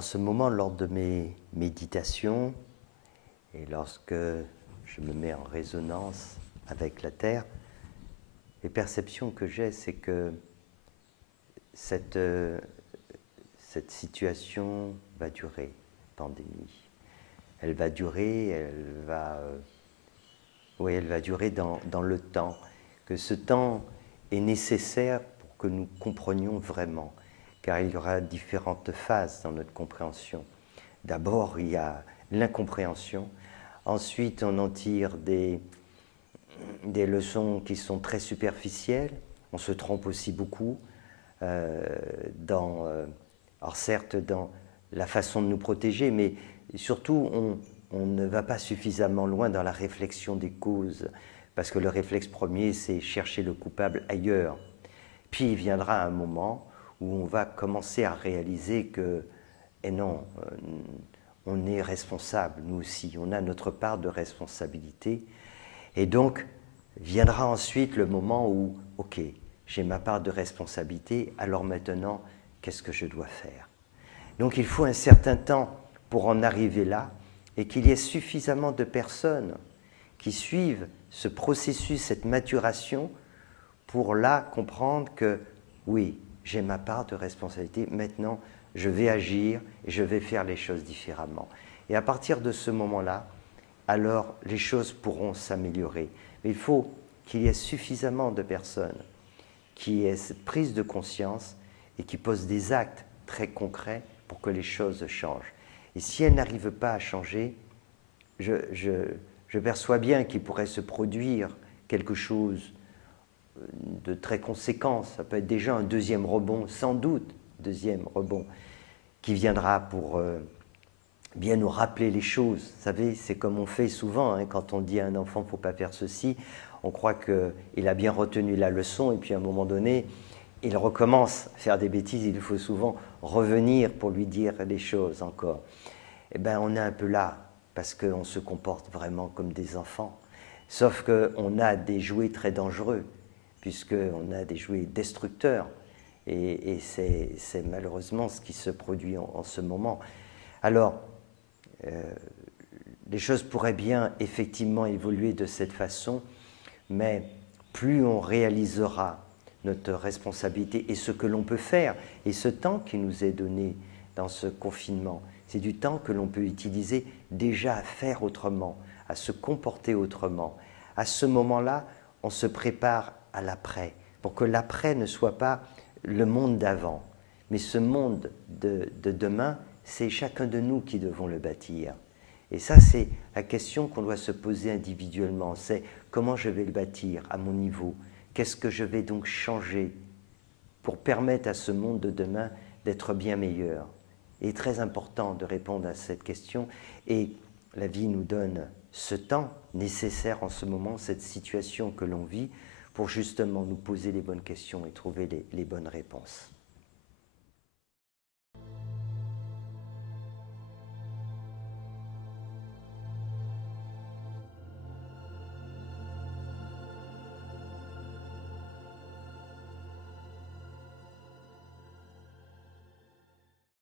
En ce moment, lors de mes méditations, et lorsque je me mets en résonance avec la Terre, les perceptions que j'ai, c'est que cette situation va durer, pandémie. Elle va durer, elle va durer dans le temps, que ce temps est nécessaire pour que nous comprenions vraiment, car il y aura différentes phases dans notre compréhension. D'abord, il y a l'incompréhension, ensuite on en tire des leçons qui sont très superficielles, on se trompe aussi beaucoup, alors certes dans la façon de nous protéger, mais surtout on ne va pas suffisamment loin dans la réflexion des causes, parce que le réflexe premier, c'est chercher le coupable ailleurs. Puis il viendra un moment où on va commencer à réaliser que, et non, on est responsable, nous aussi, on a notre part de responsabilité. Et donc, viendra ensuite le moment où, ok, j'ai ma part de responsabilité, alors maintenant, qu'est-ce que je dois faire? Donc il faut un certain temps pour en arriver là, et qu'il y ait suffisamment de personnes qui suivent ce processus, cette maturation, pour là comprendre que, oui, j'ai ma part de responsabilité, maintenant je vais agir et je vais faire les choses différemment. Et à partir de ce moment-là, alors les choses pourront s'améliorer. Mais il faut qu'il y ait suffisamment de personnes qui aient cette prise de conscience et qui posent des actes très concrets pour que les choses changent. Et si elles n'arrivent pas à changer, je perçois bien qu'il pourrait se produire quelque chose de très conséquent. Ça peut être déjà un deuxième rebond, sans doute, deuxième rebond, qui viendra pour bien nous rappeler les choses. Vous savez, c'est comme on fait souvent, hein, quand on dit à un enfant « il ne faut pas faire ceci », on croit qu'il a bien retenu la leçon, et puis à un moment donné, il recommence à faire des bêtises, il faut souvent revenir pour lui dire les choses encore. Eh bien, on est un peu là, parce qu'on se comporte vraiment comme des enfants. Sauf qu'on a des jouets très dangereux, puisqu'on a des jouets destructeurs. Et c'est malheureusement ce qui se produit en ce moment. Alors, les choses pourraient bien effectivement évoluer de cette façon, mais plus on réalisera notre responsabilité et ce que l'on peut faire, et ce temps qui nous est donné dans ce confinement, c'est du temps que l'on peut utiliser déjà à faire autrement, à se comporter autrement. À ce moment-là, on se prépare à l'après, pour que l'après ne soit pas le monde d'avant, mais ce monde de demain, c'est chacun de nous qui devons le bâtir. Et ça, c'est la question qu'on doit se poser individuellement, c'est comment je vais le bâtir à mon niveau? Qu'est-ce que je vais donc changer pour permettre à ce monde de demain d'être bien meilleur? Il est très important de répondre à cette question, et la vie nous donne ce temps nécessaire en ce moment, cette situation que l'on vit, pour justement nous poser les bonnes questions et trouver les bonnes réponses.